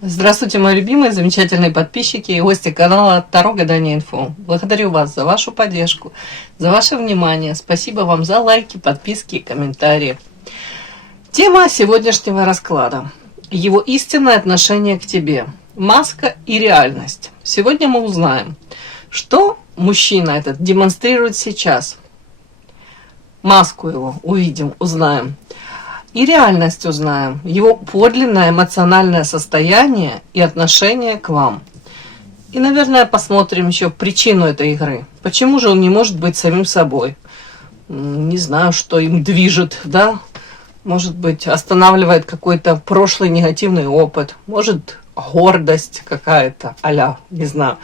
Здравствуйте, мои любимые, замечательные подписчики и гости канала Таро Гадание Инфо. Благодарю вас за вашу поддержку, за ваше внимание. Спасибо вам за лайки, подписки и комментарии. Тема сегодняшнего расклада. Его истинное отношение к тебе. Маска и реальность. Сегодня мы узнаем, что мужчина этот демонстрирует сейчас. Маску его увидим, узнаем. И реальность узнаем, его подлинное эмоциональное состояние и отношение к вам. И, наверное, посмотрим еще причину этой игры. Почему же он не может быть самим собой? Не знаю, что им движет, да? Может быть, останавливает какой-то прошлый негативный опыт. Может, гордость какая-то, а-ля, не знаю,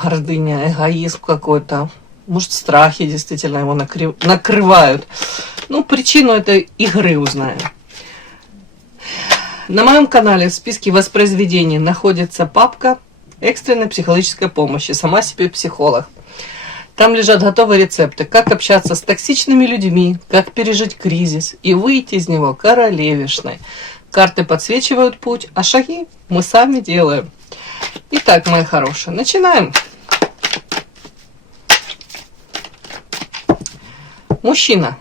гордыня, эгоизм какой-то. Может, страхи действительно его накрывают. Ну, причину этой игры узнаем. На моем канале в списке воспроизведений находится папка экстренной психологической помощи «Сама себе психолог». Там лежат готовые рецепты, как общаться с токсичными людьми, как пережить кризис и выйти из него королевишной. Карты подсвечивают путь, а шаги мы сами делаем. Итак, мои хорошие, начинаем. Мужчина.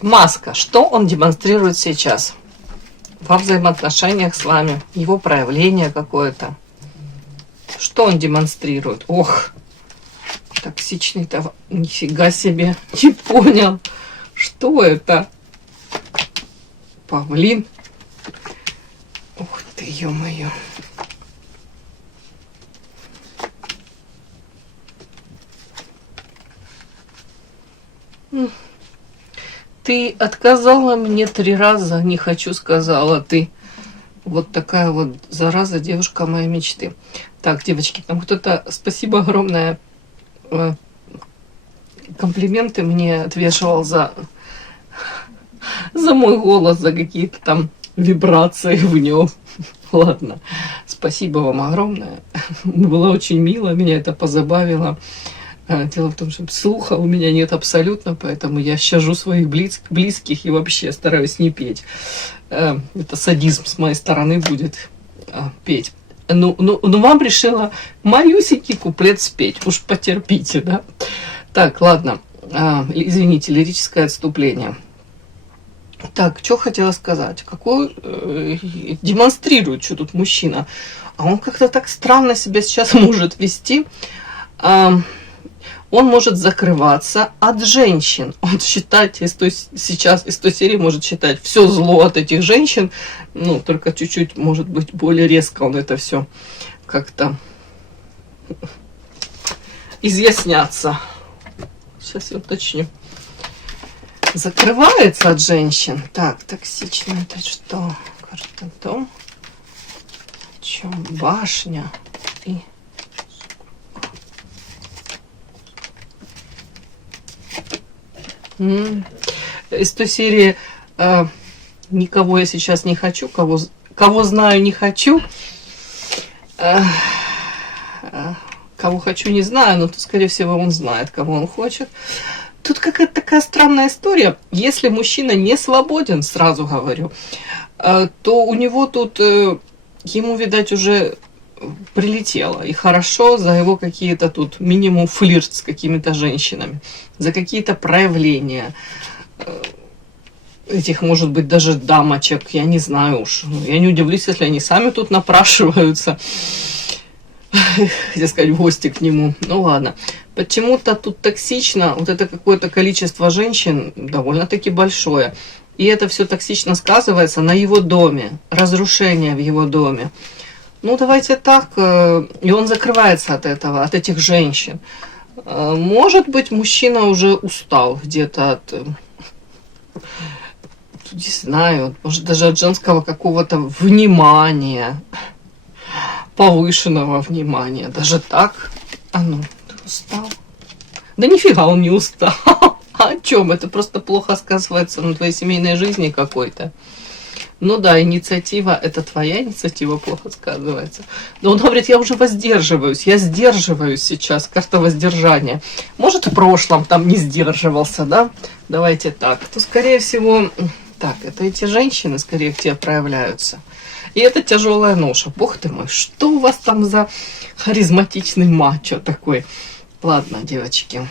Маска. Что он демонстрирует сейчас? Во взаимоотношениях с вами. Его проявление какое-то. Что он демонстрирует? Ох, токсичный-то. Нифига себе. Не понял. Что это? Павлин. Ух ты, ё-моё. Ты отказала мне 3 раза, не хочу, сказала ты. Вот такая вот зараза, девушка моей мечты. Так, девочки, там кто-то, спасибо огромное, комплименты мне отвешивал за мой голос, за какие-то там вибрации в нем. Ладно, спасибо вам огромное. Было очень мило, меня это позабавило. Дело в том, что слуха у меня нет абсолютно, поэтому я щажу своих близких и вообще стараюсь не петь. Это садизм с моей стороны будет петь. Ну, вам решила малюсенький куплет спеть, уж потерпите, да? Так, ладно, извините, лирическое отступление. Так, что хотела сказать? Какой демонстрирует, что тут мужчина? А он как-то так странно себя сейчас может вести. Он может закрываться от женщин. Он считать сейчас из той серии может считать все зло от этих женщин. Ну, только чуть-чуть, может быть, более резко он это все как-то изъясняться. Сейчас я уточню. Закрывается от женщин. Так, токсично это что? Карта дом. Чем башня и... Из той серии никого я сейчас не хочу, кого знаю не хочу, кого хочу не знаю, но тут, скорее всего, он знает, кого он хочет. Тут какая-то такая странная история. Если мужчина не свободен, сразу говорю, то у него тут, ему, видать, уже прилетело. И хорошо за его какие-то тут минимум флирт с какими-то женщинами, за какие-то проявления этих, может быть, даже дамочек, я не знаю уж. Я не удивлюсь, если они сами тут напрашиваются, хотел сказать, в гости к нему. Ну ладно. Почему-то тут токсично, вот это какое-то количество женщин довольно-таки большое. И это все токсично сказывается на его доме, разрушение в его доме. Ну, давайте так, и он закрывается от этого, от этих женщин. Может быть, мужчина уже устал где-то от, не знаю, может, даже от женского какого-то внимания, повышенного внимания. Даже так? А ну, ты устал? Да нифига он не устал. О чем? Это просто плохо сказывается на твоей семейной жизни какой-то. Ну да, инициатива, это твоя инициатива плохо сказывается. Но он говорит, я уже воздерживаюсь, я сдерживаюсь сейчас, карта воздержания. Может, в прошлом там не сдерживался, да? Давайте так. То, скорее всего, Так, это эти женщины скорее к тебе проявляются. И это тяжелая ноша. Бог ты мой, что у вас там за харизматичный мачо такой? Ладно, девочки.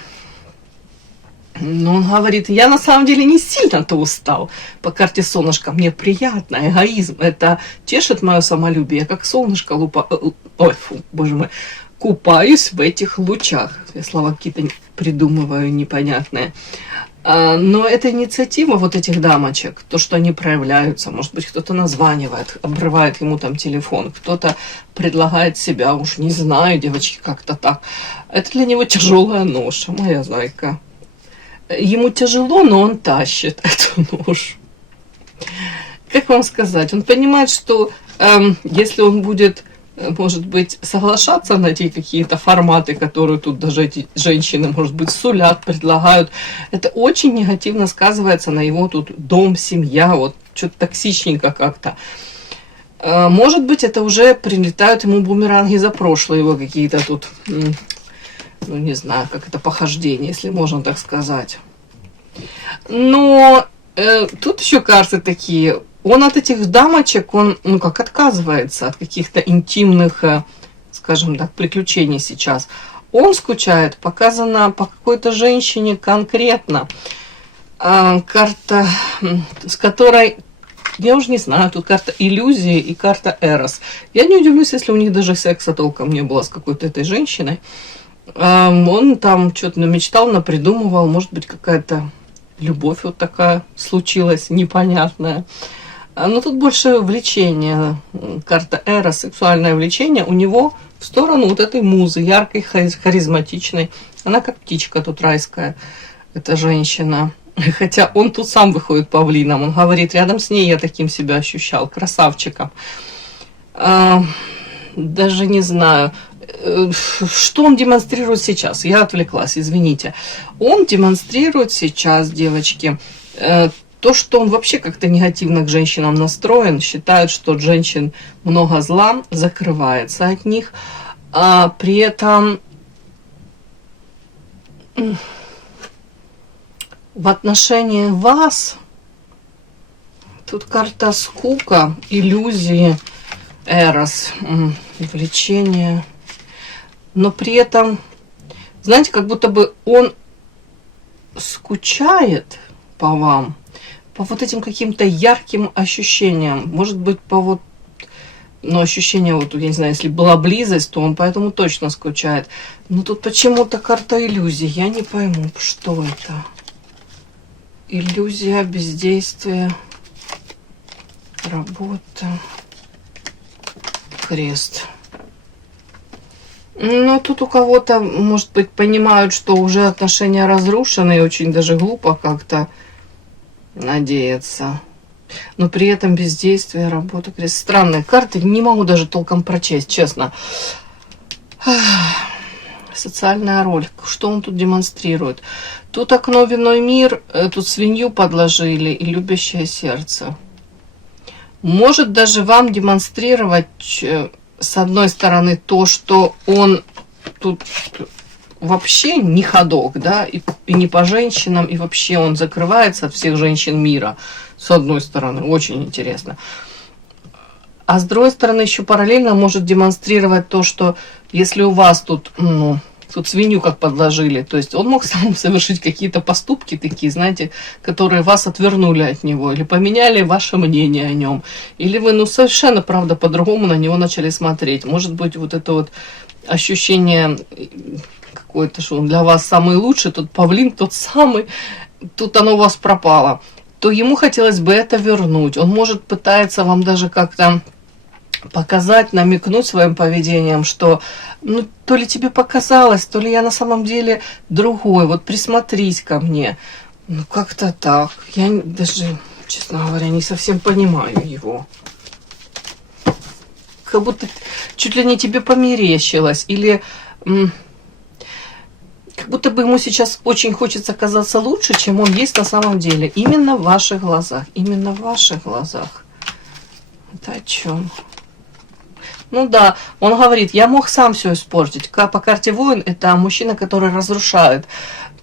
Но он говорит, я на самом деле не сильно-то устал. По карте солнышко мне приятно, эгоизм. Это тешит мое самолюбие, как солнышко Ой, фу, боже мой. Купаюсь в этих лучах. Я слова какие-то придумываю непонятные. Но это инициатива вот этих дамочек, то, что они проявляются. Может быть, кто-то названивает, обрывает ему там телефон, кто-то предлагает себя, уж не знаю, девочки, как-то так. Это для него тяжелая ноша, моя зайка. Ему тяжело, но он тащит эту ношу. Как вам сказать? Он понимает, что если он будет, может быть, соглашаться на те какие-то форматы, которые тут даже эти женщины, может быть, сулят, предлагают, это очень негативно сказывается на его тут дом, семья, вот что-то токсичненько как-то. Может быть, это уже прилетают ему бумеранги за прошлое его какие-то тут, ну не знаю, как это похождение, если можно так сказать. Но тут еще карты такие. Он от этих дамочек, он, ну как, отказывается от каких-то интимных, скажем так, приключений сейчас. Он скучает, показано по какой-то женщине конкретно. Карта, с которой, я уже не знаю, тут карта иллюзии и карта Эрос. Я не удивлюсь, если у них даже секса толком не было с какой-то этой женщиной. Он там что-то намечтал, напридумывал, может быть, какая-то любовь вот такая случилась, непонятная. Но тут больше влечение, карта Эра, сексуальное влечение у него в сторону вот этой музы, яркой, харизматичной. Она как птичка тут райская, эта женщина. Хотя он тут сам выходит павлином, он говорит, рядом с ней я таким себя ощущал, красавчиком. Даже не знаю, что он демонстрирует сейчас. Я отвлеклась, извините. Он демонстрирует сейчас, девочки, то, что он вообще как-то негативно к женщинам настроен, считает, что от женщин много зла, закрывается от них, а при этом в отношении вас тут карта скука, иллюзии, эрос, влечение, но при этом, знаете, как будто бы он скучает по вам, по вот этим каким-то ярким ощущениям. Может быть, по вот, ну, ощущение, вот, я не знаю, если была близость, то он поэтому точно скучает. Но тут почему-то карта иллюзий. Я не пойму, что это. Иллюзия, бездействие, работа, крест. Но тут у кого-то, может быть, понимают, что уже отношения разрушены, и очень даже глупо как-то надеяться. Но при этом бездействие, работа, крест. Странные карты, не могу даже толком прочесть, честно. Социальная роль. Что он тут демонстрирует? Тут окно, виной мир, тут свинью подложили и любящее сердце. Может даже вам демонстрировать, с одной стороны, то, что он тут вообще не ходок, да, и не по женщинам, и вообще он закрывается от всех женщин мира, с одной стороны, очень интересно. А с другой стороны, еще параллельно может демонстрировать то, что если у вас тут, ну, тут свинью как подложили, то есть он мог сам совершить какие-то поступки такие, знаете, которые вас отвернули от него, или поменяли ваше мнение о нем, или вы, ну, совершенно, правда, по-другому на него начали смотреть. Может быть, вот это вот ощущение какое-то, что он для вас самый лучший, тут павлин тот самый, тут оно у вас пропало, то ему хотелось бы это вернуть. Он может пытается вам даже как-то показать, намекнуть своим поведением, что ну, то ли тебе показалось, то ли я на самом деле другой, вот присмотрись ко мне. Ну, как-то так. Я даже, честно говоря, не совсем понимаю его. Как будто чуть ли не тебе померещилось, или как будто бы ему сейчас очень хочется казаться лучше, чем он есть на самом деле. Именно в ваших глазах. Именно в ваших глазах. Это о чем? Ну да, он говорит, я мог сам все испортить. По карте воин это мужчина, который разрушает.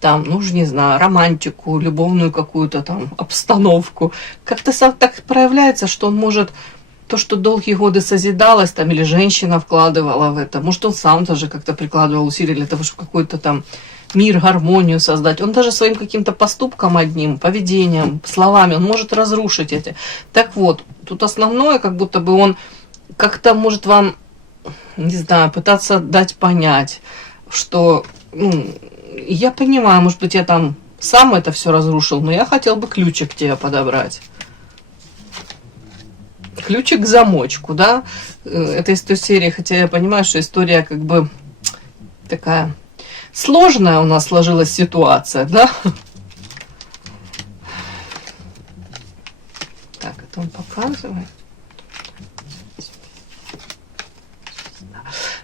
там, ну уж не знаю, романтику, любовную какую-то там обстановку. Как-то сам так проявляется, что он может то, что долгие годы созидалось, там, или женщина вкладывала в это, может, он сам тоже как-то прикладывал усилия для того, чтобы какой-то там мир, гармонию создать. Он даже своим каким-то поступком одним, поведением, словами, он может разрушить эти. Так вот, тут основное, как будто бы он как-то может вам, не знаю, пытаться дать понять, что, ну, я понимаю, может быть, я там сам это все разрушил, но я хотел бы ключик тебе подобрать. Ключик к замочку, да? Это из той серии, хотя я понимаю, что история как бы такая сложная у нас сложилась ситуация, да? Так, это он показывает.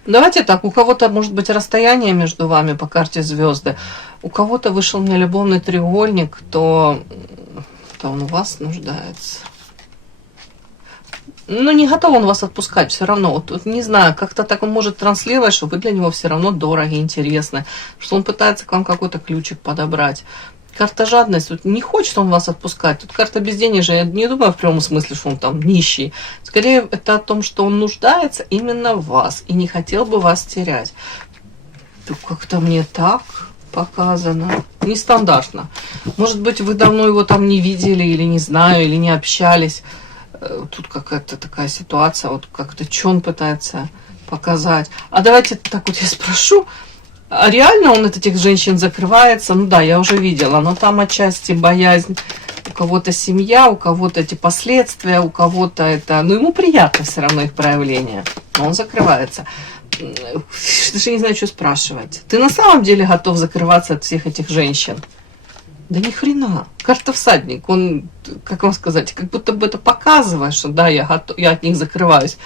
Давайте так, у кого-то может быть расстояние между вами по карте звезды, у кого-то вышел мне любовный треугольник, то он у вас нуждается. Ну, не готов он вас отпускать все равно. Вот, не знаю, как-то так он может транслировать, что вы для него все равно дороги, интересны, что он пытается к вам какой-то ключик подобрать. Карта жадность, вот не хочет он вас отпускать. Тут карта безденежья, я не думаю в прямом смысле, что он там нищий. Скорее, это о том, что он нуждается именно в вас и не хотел бы вас терять. Тут как-то мне так показано. Нестандартно. Может быть, вы давно его там не видели, или не знаю, или не общались. Тут какая-то такая ситуация, вот как-то что он пытается показать. А давайте так вот я спрошу, а реально он от этих женщин закрывается? Ну да, я уже видела, но там отчасти боязнь, у кого-то семья, у кого-то эти последствия, у кого-то это... Ну ему приятно все равно их проявление, но он закрывается. Даже не знаю, что спрашивать. Ты на самом деле готов закрываться от всех этих женщин? Да ни хрена. Карта всадник, он, как вам сказать, как будто бы это показывает, что да, я от них закрываюсь.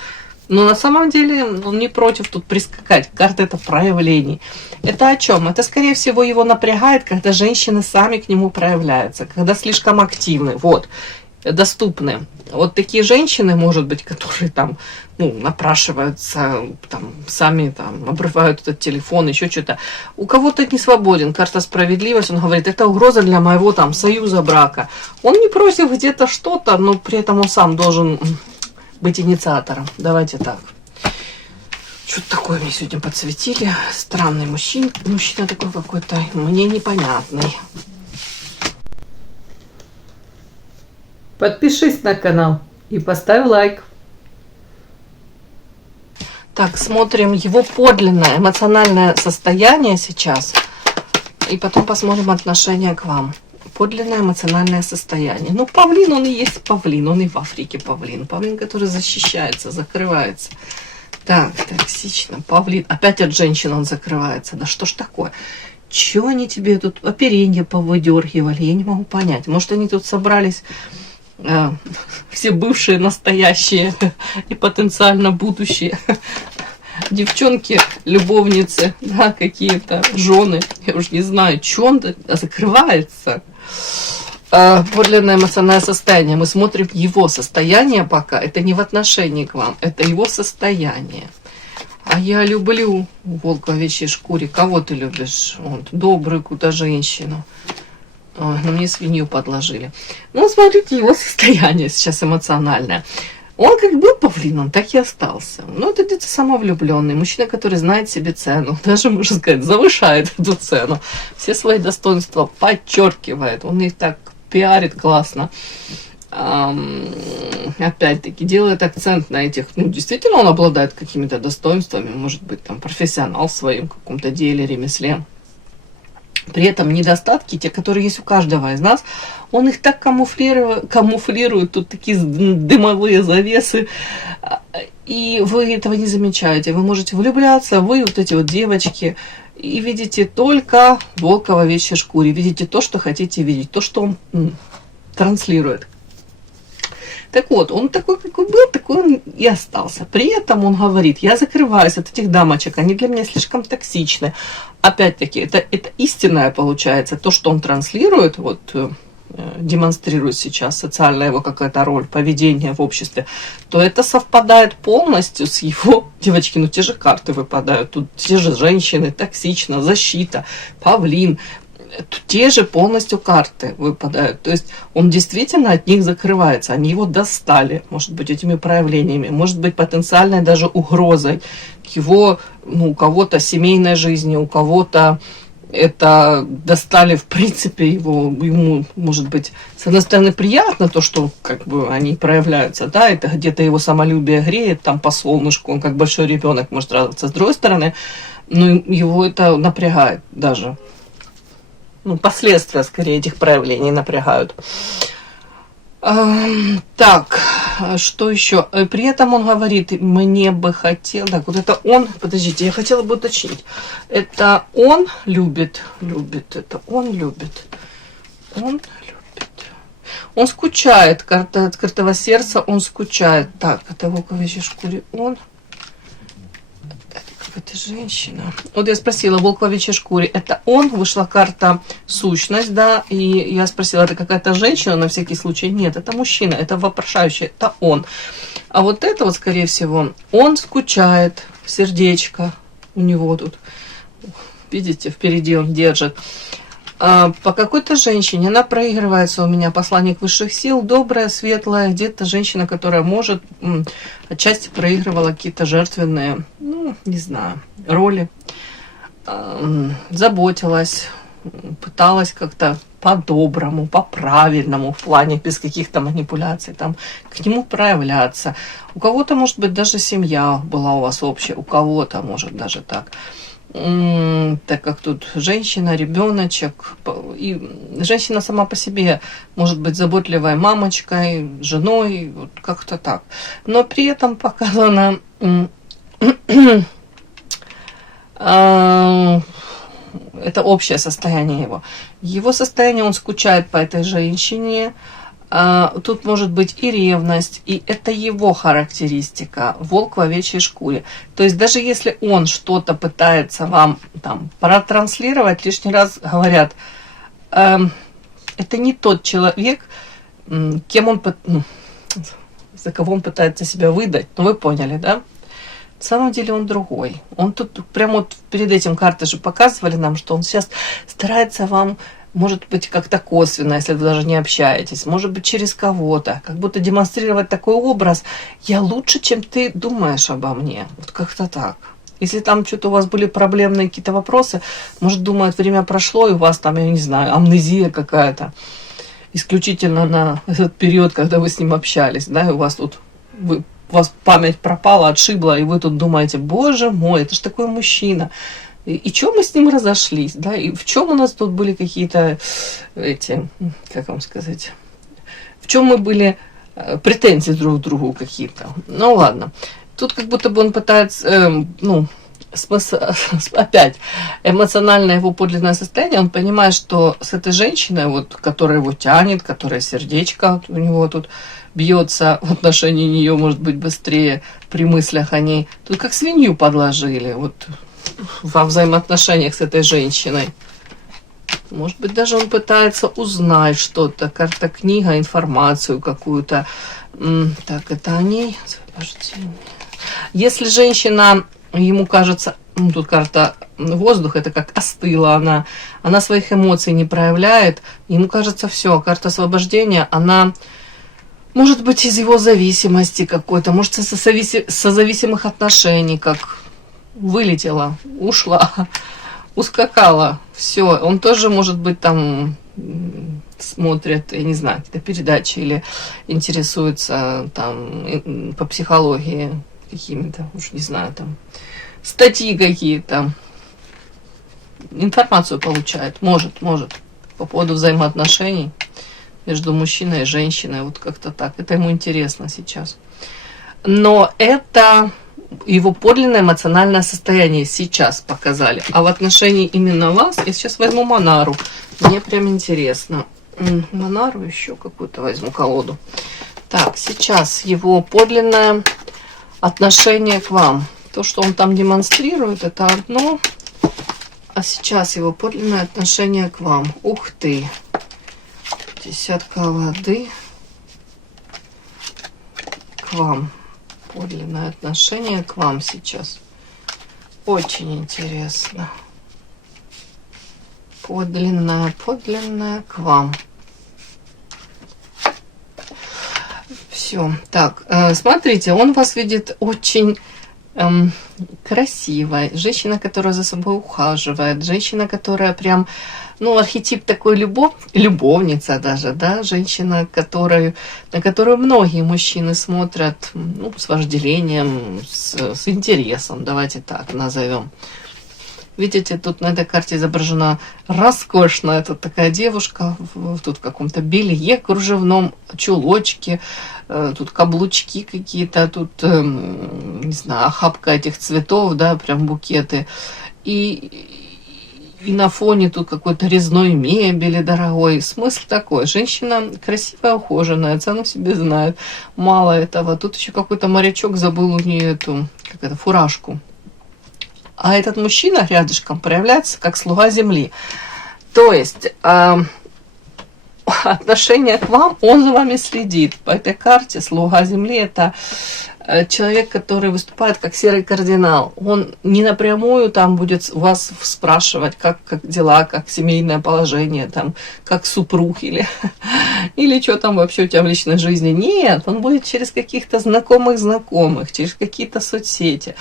Но на самом деле он не против тут прискакать. Карта это проявлений. Это о чем? Это, скорее всего, его напрягает, когда женщины сами к нему проявляются, когда слишком активны, вот, доступны. Вот такие женщины, может быть, которые там, ну, напрашиваются, там, сами там обрывают этот телефон, еще что-то. У кого-то не свободен, карта справедливость, он говорит, это угроза для моего там союза, брака. Он не просит где-то что-то, но при этом он сам должен быть инициатором. Давайте так. Что-то такое мне сегодня подсветили. Странный мужчина. Мужчина такой какой-то, мне непонятный. Подпишись на канал и поставь лайк. Так, смотрим его подлинное эмоциональное состояние сейчас. И потом посмотрим отношение к вам. Подлинное эмоциональное состояние. Ну, павлин, он и есть павлин. Он и в Африке павлин. Павлин, который защищается, закрывается. Так, токсично. Павлин. Опять от женщин он закрывается. Да что ж такое? Чего они тебе тут оперенье повыдергивали? Я не могу понять. Может, они тут собрались... все бывшие, настоящие и потенциально будущие девчонки, любовницы, да, какие-то жены, я уж не знаю, что он закрывается. Подлинное эмоциональное состояние. Мы смотрим его состояние пока. Это не в отношении к вам, это его состояние. А я люблю волк в овечьей шкуре. Кого ты любишь? Вот, добрую какую-то женщину. Ой, ну мне свинью подложили. Ну, смотрите, его состояние сейчас эмоциональное. Он как был павлином, так и остался. Ну, это где-то самовлюбленный. Мужчина, который знает себе цену. Даже, можно сказать, завышает эту цену. Все свои достоинства подчеркивает. Он их так пиарит классно. Опять-таки, делает акцент на этих... Ну, действительно, он обладает какими-то достоинствами. Может быть, там, профессионал в своем каком-то деле, ремесле. При этом недостатки, те, которые есть у каждого из нас, он их так камуфлирует, тут такие дымовые завесы, и вы этого не замечаете. Вы можете влюбляться, вы вот эти вот девочки, и видите только волка в овечьей шкуре, видите то, что хотите видеть, то, что он транслирует. Так вот, он такой, какой был, такой он и остался. При этом он говорит, я закрываюсь от этих дамочек, они для меня слишком токсичны. Опять-таки, это истинное получается, то, что он транслирует, вот демонстрирует сейчас, социальная его какая-то роль, поведение в обществе, то это совпадает полностью с его, девочки, ну те же карты выпадают, тут те же женщины, токсично, защита, павлин. те же полностью карты выпадают. То есть он действительно от них закрывается. Они его достали, может быть, этими проявлениями, может быть, потенциальной даже угрозой к его, ну, у кого-то семейной жизни, у кого-то это достали, в принципе, ему, может быть, с одной стороны, приятно то, что как бы они проявляются, да, это где-то его самолюбие греет, там, по солнышку, он как большой ребенок может радоваться. С другой стороны, ну, его это напрягает даже. Ну, последствия, скорее, этих проявлений напрягают. Так, что еще? При этом он говорит, мне бы хотел... Так, вот это он... Подождите, я хотела бы уточнить. Это он любит, это он любит. Он любит. Он скучает. Карта открытого сердца, он скучает. Так, это волк в овечьей шкуре. Он... Это женщина. Вот я спросила, волк в овечьей шкуре, это он? Вышла карта сущность, да, и я спросила, это какая-то женщина, на всякий случай? Нет, это мужчина, это вопрошающий, это он. А вот это вот, скорее всего, он скучает, сердечко у него тут, видите, впереди он держит. По какой-то женщине, она проигрывается у меня, посланник высших сил, добрая, светлая, где-то женщина, которая может, отчасти проигрывала какие-то жертвенные, ну, не знаю, роли, заботилась, пыталась как-то по-доброму, по-правильному, в плане без каких-то манипуляций, там, к нему проявляться. У кого-то, может быть, даже семья была у вас общая, у кого-то, может, даже так. Так как тут женщина, ребеночек, и женщина сама по себе может быть заботливой мамочкой, женой, вот как-то так. Но при этом показано это общее состояние его. Его состояние, он скучает по этой женщине. Тут может быть и ревность, и это его характеристика, волк в овечьей шкуре. То есть даже если он что-то пытается вам там протранслировать, лишний раз говорят, это не тот человек, кем он, ну, за кого он пытается себя выдать. Ну вы поняли, да? На самом деле он другой. Он тут прямо вот перед этим карты же показывали нам, что он сейчас старается вам, может быть, как-то косвенно, если вы даже не общаетесь, может быть, через кого-то, как будто демонстрировать такой образ. Я лучше, чем ты думаешь обо мне. Вот как-то так. Если там что-то у вас были проблемные какие-то вопросы, может, думают, время прошло, и у вас там, я не знаю, амнезия какая-то. Исключительно на этот период, когда вы с ним общались, да, и у вас тут, у вас память пропала, отшибла, и вы тут думаете, боже мой, это ж такой мужчина. И чем мы с ним разошлись, да, и в чем у нас тут были какие-то эти, как вам сказать, в чем мы были претензии друг к другу какие-то. Ну ладно, тут как будто бы он пытается, опять эмоциональное его подлинное состояние, он понимает, что с этой женщиной, вот, которая его тянет, которая сердечко у него тут бьется в отношении нее, может быть, быстрее при мыслях о ней, тут как свинью подложили, вот, во взаимоотношениях с этой женщиной. Может быть, даже он пытается узнать что-то, карта книга, информацию какую-то. Так, это о ней. Если женщина, ему кажется, ну, тут карта воздух, это как остыла она своих эмоций не проявляет, ему кажется, все, карта освобождения, она может быть из его зависимости какой-то, может со зависимых отношений, как вылетела, ушла, ускакала, все. Он тоже, может быть, там смотрит, я не знаю, какие-то передачи или интересуется там по психологии какими-то, уж не знаю, там статьи какие-то, информацию получает, может, по поводу взаимоотношений между мужчиной и женщиной, вот как-то так. Это ему интересно сейчас. Но это его подлинное эмоциональное состояние сейчас показали. А в отношении именно вас, я сейчас возьму Монару. Мне прям интересно. Монару еще какую-то возьму колоду. Так, сейчас его подлинное отношение к вам. То, что он там демонстрирует, это одно. А сейчас его подлинное отношение к вам. Ух ты! Десятка воды. К вам. Подлинное отношение к вам сейчас. Очень интересно. подлинная к вам. Все. Так, смотрите, он вас видит очень красивой. Женщина, которая за собой ухаживает. Женщина, которая прям, ну, архетип такой любовница даже, да, женщина, на которую многие мужчины смотрят, ну, с вожделением, с интересом, давайте так назовем. Видите, тут на этой карте изображена роскошная тут такая девушка, тут в каком-то белье кружевном, чулочке, тут каблучки какие-то, тут, не знаю, охапка этих цветов, да, прям букеты. И на фоне тут какой-то резной мебели дорогой. Смысл такой. Женщина красивая, ухоженная, цену себе знает. Мало этого. Тут еще какой-то морячок забыл у нее эту, как это, фуражку. А этот мужчина рядышком проявляется как слуга земли. То есть отношение к вам, он за вами следит. По этой карте слуга земли — это человек, который выступает как серый кардинал. Он не напрямую там будет вас спрашивать, как дела, как семейное положение, там, как супруг или что там вообще у тебя в личной жизни. Нет, он будет через каких-то знакомых, через какие-то соцсети.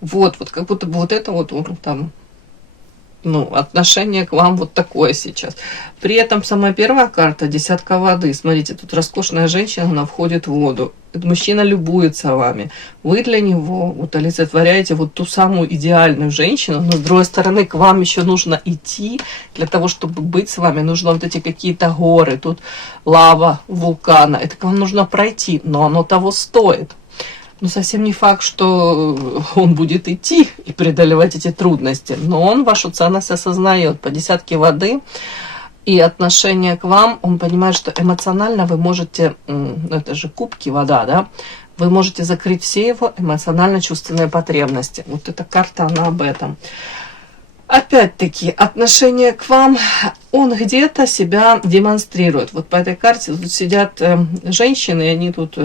Вот как будто бы вот это вот он там, ну, отношение к вам вот такое сейчас. При этом самая первая карта — десятка воды. Смотрите, тут роскошная женщина, она входит в воду. Этот мужчина любуется вами. Вы для него вот олицетворяете вот ту самую идеальную женщину, но с другой стороны к вам еще нужно идти. Для того, чтобы быть с вами, нужно вот эти какие-то горы, тут лава вулкана. Это к вам нужно пройти, но оно того стоит. Но совсем не факт, что он будет идти и преодолевать эти трудности. Но он вашу ценность осознает по десятке воды. И отношение к вам, он понимает, что эмоционально вы можете, это же кубки, вода, да, вы можете закрыть все его эмоционально-чувственные потребности. Вот эта карта, она об этом. Опять-таки, отношение к вам, он где-то себя демонстрирует. Вот по этой карте тут сидят женщины, и они тут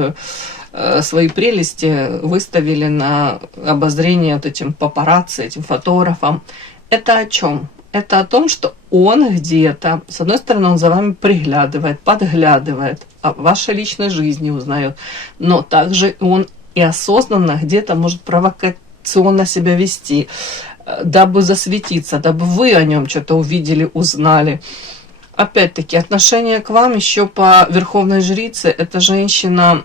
свои прелести выставили на обозрение вот этим папарацци, этим фотографам. Это о чем? Это о том, что он где-то, с одной стороны, он за вами приглядывает, подглядывает, о вашей личной жизни узнает, но также он и осознанно где-то может провокационно себя вести, дабы засветиться, дабы вы о нем что-то увидели, узнали. Опять-таки, отношение к вам еще по Верховной Жрице, это женщина.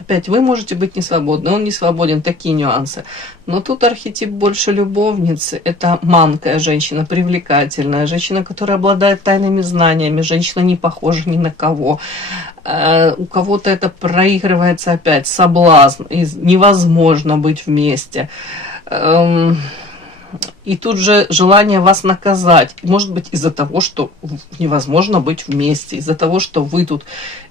Опять, вы можете быть не свободны, он не свободен, такие нюансы. Но тут архетип больше любовницы. Это манкая женщина, привлекательная, женщина, которая обладает тайными знаниями, женщина не похожа ни на кого. У кого-то это проигрывается опять, соблазн, невозможно быть вместе. И тут же желание вас наказать. Может быть, из-за того, что невозможно быть вместе, из-за того, что вы тут,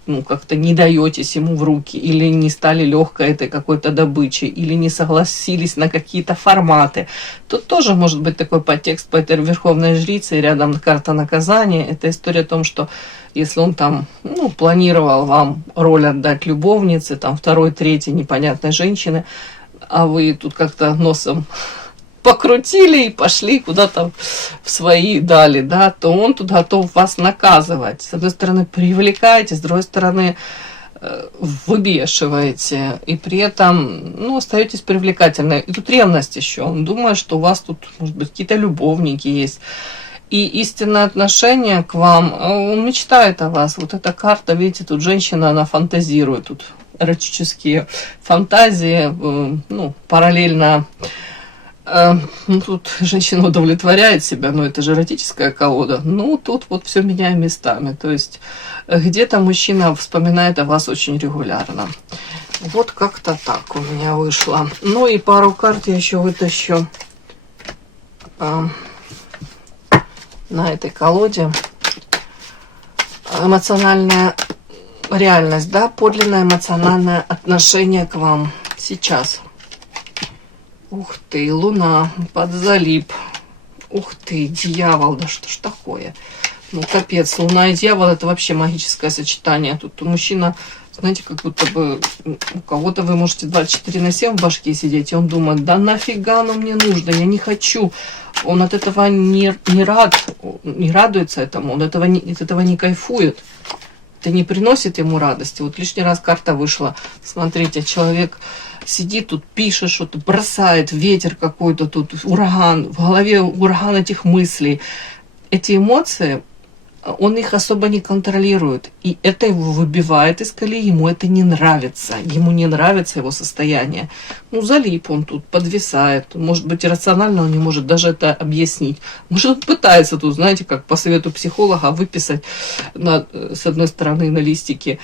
ну, как-то не даетесь ему в руки, или не стали легкой этой какой-то добычей, или не согласились на какие-то форматы. Тут тоже может быть такой подтекст по этой Верховной Жрице, и рядом карта наказания. Это история о том, что если он там, ну, планировал вам роль отдать любовнице, там, второй, третьей непонятной женщины, а вы тут как-то носом покрутили и пошли куда-то в свои дали, да, то он тут готов вас наказывать. С одной стороны, привлекаете, с другой стороны, выбешиваете, и при этом, ну, остаетесь привлекательной. И тут ревность еще. Он думает, что у вас тут, может быть, какие-то любовники есть. И истинное отношение к вам, он мечтает о вас. Вот эта карта, видите, тут женщина, она фантазирует, тут эротические фантазии, ну, параллельно. Ну, тут женщина удовлетворяет себя, но это же эротическая колода. Ну, тут вот все меняем местами. То есть где-то мужчина вспоминает о вас очень регулярно. Вот как-то так у меня вышло. Ну и пару карт я еще вытащу на этой колоде. Эмоциональная реальность, да, подлинное эмоциональное отношение к вам сейчас. Ух ты, луна подзалип. Ух ты, дьявол, да что ж такое? Ну, капец, луна и дьявол — это вообще магическое сочетание. Тут мужчина Знаете, как будто бы у кого-то вы можете 24/7 в башке сидеть, и он думает, да нафига оно мне нужно, я не хочу. Он от этого не радуется этому, он от этого не кайфует. Это не приносит ему радости. Вот лишний раз карта вышла. Смотрите, человек сидит тут, пишет что-то, бросает, ветер какой-то тут, ураган, в голове ураган этих мыслей. Эти эмоции, он их особо не контролирует. И это его выбивает из колеи, ему это не нравится. Ему не нравится его состояние. Ну, залип он тут, подвисает. Может быть, иррационально он не может даже это объяснить. Может, он пытается тут, знаете, как по совету психолога выписать с одной стороны на листике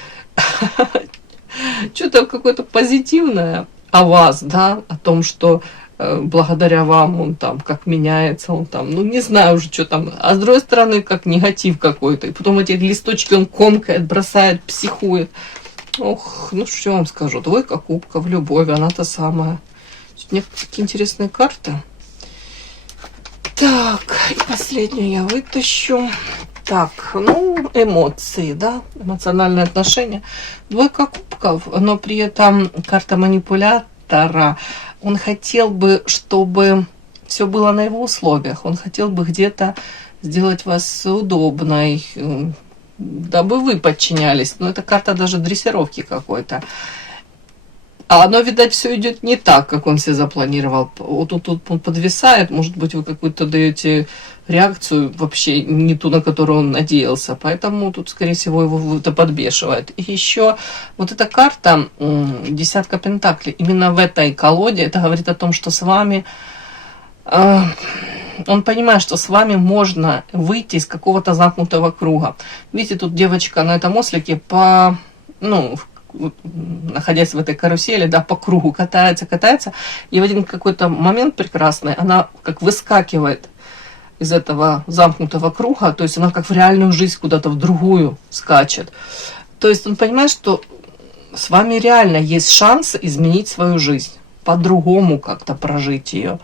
что-то какое-то позитивное о вас, да, о том, что благодаря вам он там как меняется, он там, ну не знаю уже, что там, а с другой стороны, как негатив какой-то, и потом эти листочки он комкает, бросает, психует. Ох, ну что я вам скажу, двойка кубков, любовь, она та самая. Тут такие интересные карты. Так, и последнюю я вытащу. Так, ну, эмоции, да, эмоциональные отношения. Двойка кубков, но при этом карта манипулятора. Он хотел бы, чтобы все было на его условиях. Он хотел бы где-то сделать вас удобной, дабы вы подчинялись. Но это карта даже дрессировки какой-то. А оно, видать, все идет не так, как он себе запланировал. Вот тут он подвисает, может быть, вы какую-то даете реакцию вообще не ту, на которую он надеялся. Поэтому тут, скорее всего, его это подбешивает. И еще вот эта карта, десятка пентаклей, именно в этой колоде, это говорит о том, что с вами... Он понимает, что с вами можно выйти из какого-то замкнутого круга. Видите, тут девочка на этом ослике находясь в этой карусели, да, по кругу катается, и в один какой-то момент прекрасный она как выскакивает из этого замкнутого круга, то есть она как в реальную жизнь куда-то в другую скачет. То есть он понимает, что с вами реально есть шанс изменить свою жизнь, по-другому как-то прожить ее.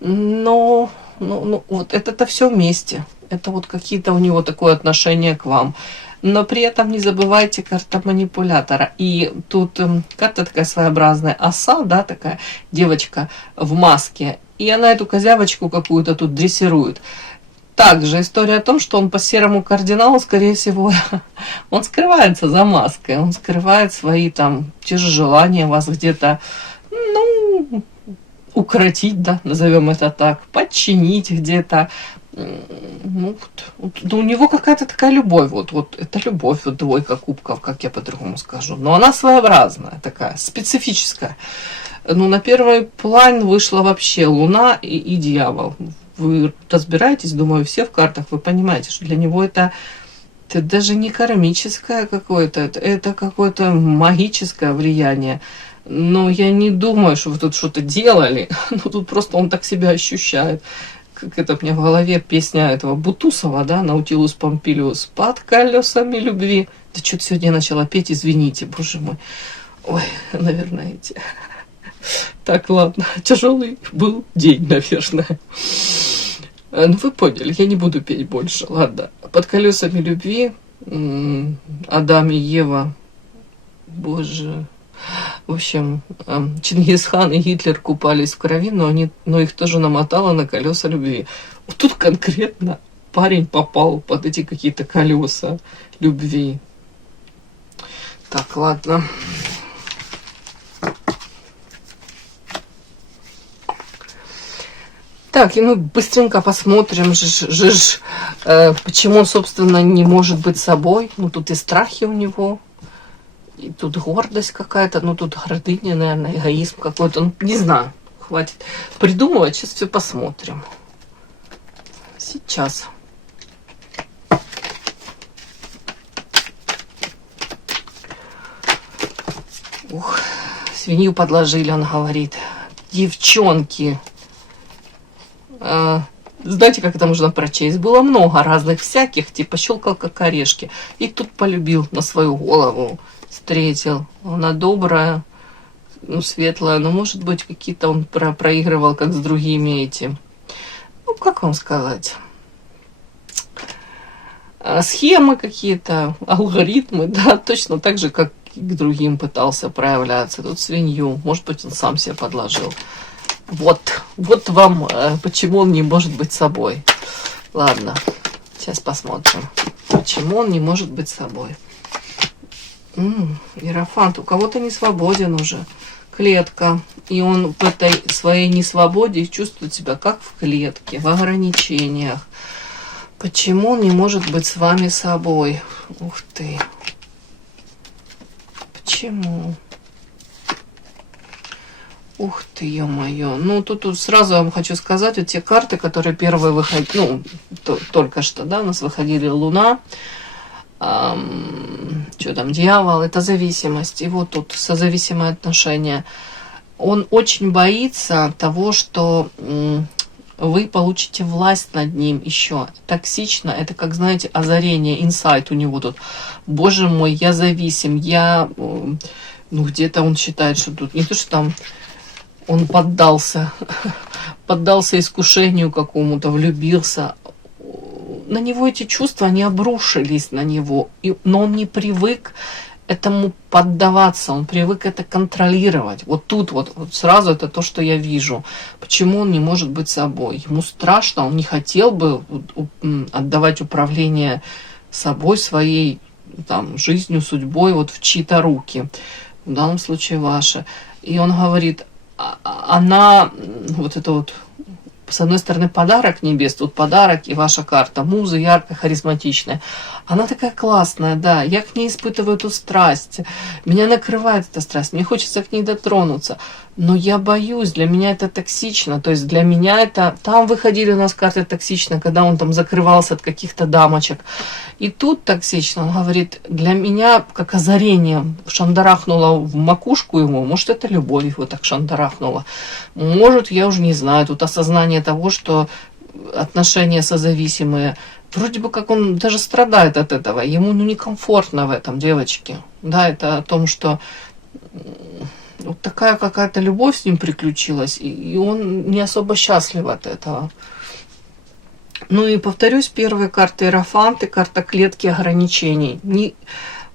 Но вот это все вместе. Это вот какие-то у него такое отношение к вам. Но при этом не забывайте карта манипулятора. И тут карта такая своеобразная. Оса, да, такая девочка в маске. И она эту козявочку какую-то тут дрессирует. Также история о том, что он по серому кардиналу, скорее всего, он скрывается за маской. Он скрывает свои там те же желания вас где-то, ну, укротить, да, назовем это так, подчинить где-то. Ну, у него какая-то такая любовь, вот это любовь, вот двойка кубков, как я по-другому скажу, но она своеобразная, такая, специфическая. Ну, на первый план вышла вообще Луна и дьявол. Вы разбираетесь, думаю, все в картах, вы понимаете, что для него это даже не кармическое какое-то, это какое-то магическое влияние. Но я не думаю, что вы тут что-то делали, но тут просто он так себя ощущает. Как это у меня в голове песня этого Бутусова, да, Наутилус Помпилиус, под колесами любви. Да что-то сегодня я начала петь, извините, боже мой. Ой, наверное, эти. Так, ладно, тяжелый был день, наверное. Ну, вы поняли, я не буду петь больше, ладно. Под колесами любви, Адам и Ева, боже... В общем, Чингисхан и Гитлер купались в крови, но их тоже намотало на колеса любви. Вот тут конкретно парень попал под эти какие-то колеса любви. Так, ладно. Так, и мы быстренько посмотрим, почему он, собственно, не может быть собой. Ну, тут и страхи у него. И тут гордость какая-то, ну тут гордыня, наверное, эгоизм какой-то, ну не знаю, хватит придумывать, сейчас все посмотрим. Сейчас. Ух, свинью подложили, он говорит. Девчонки. Знаете, как это можно прочесть? Было много разных всяких, типа щелкал как орешки. И тут полюбил на свою голову. Встретил. Она добрая, ну, светлая, но, может быть, какие-то он проигрывал, как с другими эти. Ну, как вам сказать? Схемы какие-то, алгоритмы, да, точно так же, как к другим пытался проявляться, тут свинью. Может быть, он сам себе подложил. Вот вам, почему он не может быть собой. Ладно, сейчас посмотрим, почему он не может быть собой. Иерофант, у кого-то не свободен уже. Клетка. И он в этой своей несвободе чувствует себя как в клетке, в ограничениях. Почему он не может быть с вами собой? Ух ты. Почему? Ух ты, ё-моё. Ну, тут сразу я вам хочу сказать, вот те карты, которые первые выходили, ну, только что, да, у нас выходили Луна, что там, дьявол, это зависимость. И вот тут созависимое отношение. Он очень боится того, что вы получите власть над ним еще. Токсично, это как, знаете, озарение, инсайт у него тут. Боже мой, я зависим, ну, где-то он считает, что тут не то, что там он поддался искушению какому-то, влюбился. На него эти чувства, они обрушились на него, но он не привык этому поддаваться, он привык это контролировать. Вот тут вот сразу это то, что я вижу. Почему он не может быть собой? Ему страшно, он не хотел бы отдавать управление собой, своей там, жизнью, судьбой вот в чьи-то руки. В данном случае ваши. И он говорит, она, вот это вот, с одной стороны, подарок небес, тут подарок и ваша карта, муза яркая, харизматичная. Она такая классная, да, я к ней испытываю эту страсть, меня накрывает эта страсть, мне хочется к ней дотронуться, но я боюсь, для меня это токсично, то есть для меня это, там выходили у нас карты токсично, когда он там закрывался от каких-то дамочек, и тут токсично, он говорит, для меня как озарением шандарахнуло в макушку ему, может это любовь его так шандарахнула, может, я уже не знаю, тут осознание того, что отношения созависимые, вроде бы как он даже страдает от этого, ему некомфортно в этом, девочки. Да, это о том, что вот такая какая-то любовь с ним приключилась, и он не особо счастлив от этого. Ну и повторюсь, первые карты Иерофанты, карта клетки ограничений.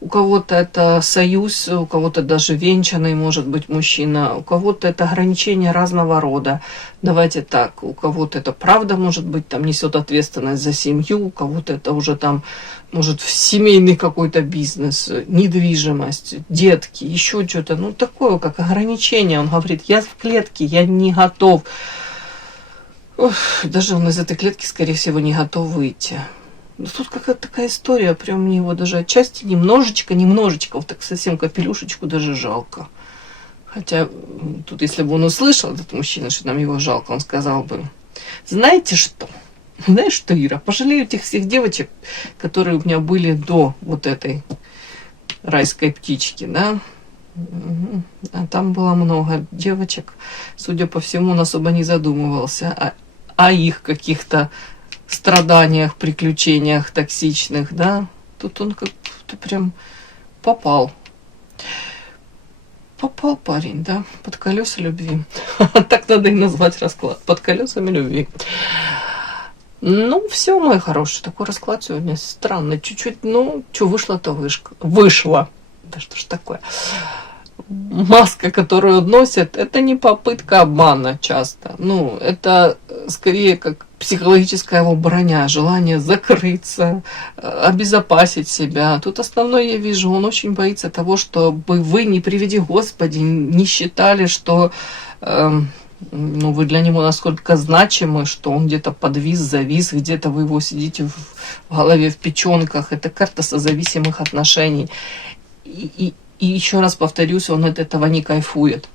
У кого-то это союз, у кого-то даже венчанный может быть мужчина, у кого-то это ограничения разного рода. Давайте так, у кого-то это правда может быть, там несет ответственность за семью, у кого-то это уже там может в семейный какой-то бизнес, недвижимость, детки, еще что-то. Ну такое, как ограничение. Он говорит, я в клетке, я не готов. Даже он из этой клетки, скорее всего, не готов выйти. Тут какая-то такая история, прям мне его даже отчасти немножечко, вот так совсем капелюшечку даже жалко. Хотя тут, если бы он услышал, этот мужчина, что нам его жалко, он сказал бы, знаете что? Знаешь что, Ира, пожалею тех всех девочек, которые у меня были до вот этой райской птички, да? А там было много девочек, судя по всему, он особо не задумывался о их каких-то страданиях, приключениях токсичных, да, тут он как-то прям попал. Попал парень, да, под колеса любви. Так надо и назвать расклад, под колесами любви. Ну, все, мой хороший, такой расклад сегодня странный, чуть-чуть, ну, что вышло, то вышло. Да что ж такое. Маска, которую он носит, это не попытка обмана часто. Ну, это скорее как психологическая его броня, желание закрыться, обезопасить себя. Тут основное я вижу, он очень боится того, чтобы вы, не приведи Господи, не считали, что ну, вы для него насколько значимы, что он где-то подвис, завис, где-то вы его сидите в голове, в печенках. Это карта созависимых отношений. И еще раз повторюсь, он от этого не кайфует.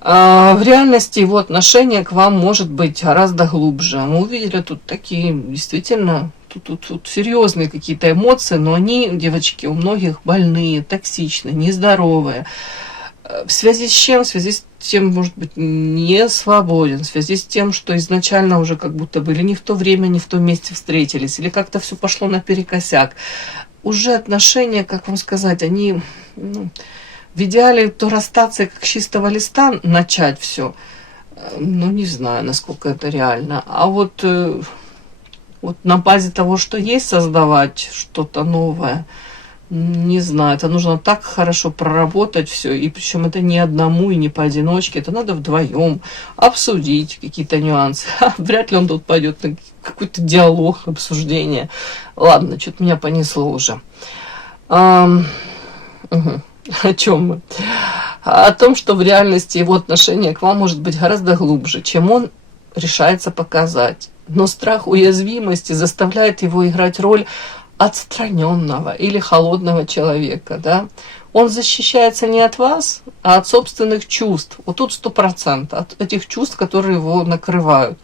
В реальности его отношение к вам может быть гораздо глубже. Мы увидели тут такие, действительно, тут серьезные какие-то эмоции, но они, девочки, у многих больные, токсичные, нездоровые. В связи с чем? В связи с тем, может быть, не свободен, в связи с тем, что изначально уже как будто были не в то время, не в том месте встретились, или как-то все пошло наперекосяк. Уже отношения, как вам сказать, они... Ну, в идеале то расстаться, как с чистого листа начать все. Ну, не знаю, насколько это реально. А вот на базе того, что есть, создавать что-то новое, Не знаю, это нужно так хорошо проработать все, и причем это не одному и не поодиночке, это надо вдвоем обсудить какие-то нюансы. Вряд ли он тут пойдет на какой-то диалог, обсуждение. Ладно, что-то меня понесло уже. О чем мы? О том, что в реальности его отношение к вам может быть гораздо глубже, чем он решается показать. Но страх уязвимости заставляет его играть роль отстраненного или холодного человека, да. Он защищается не от вас, а от собственных чувств. Вот тут 100%. От этих чувств, которые его накрывают,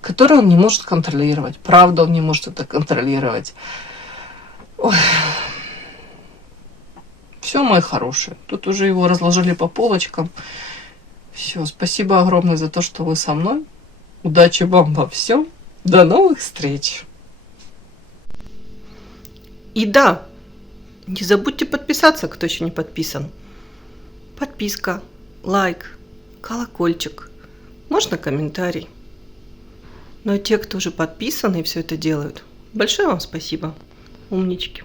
которые он не может контролировать. Правда, он не может это контролировать. Все, мои хорошие. Тут уже его разложили по полочкам. Все, спасибо огромное за то, что вы со мной. Удачи вам во всем. До новых встреч. И да, не забудьте подписаться, кто еще не подписан. Подписка, лайк, колокольчик, можно комментарий. Ну а те, кто уже подписаны и все это делают, большое вам спасибо. Умнички.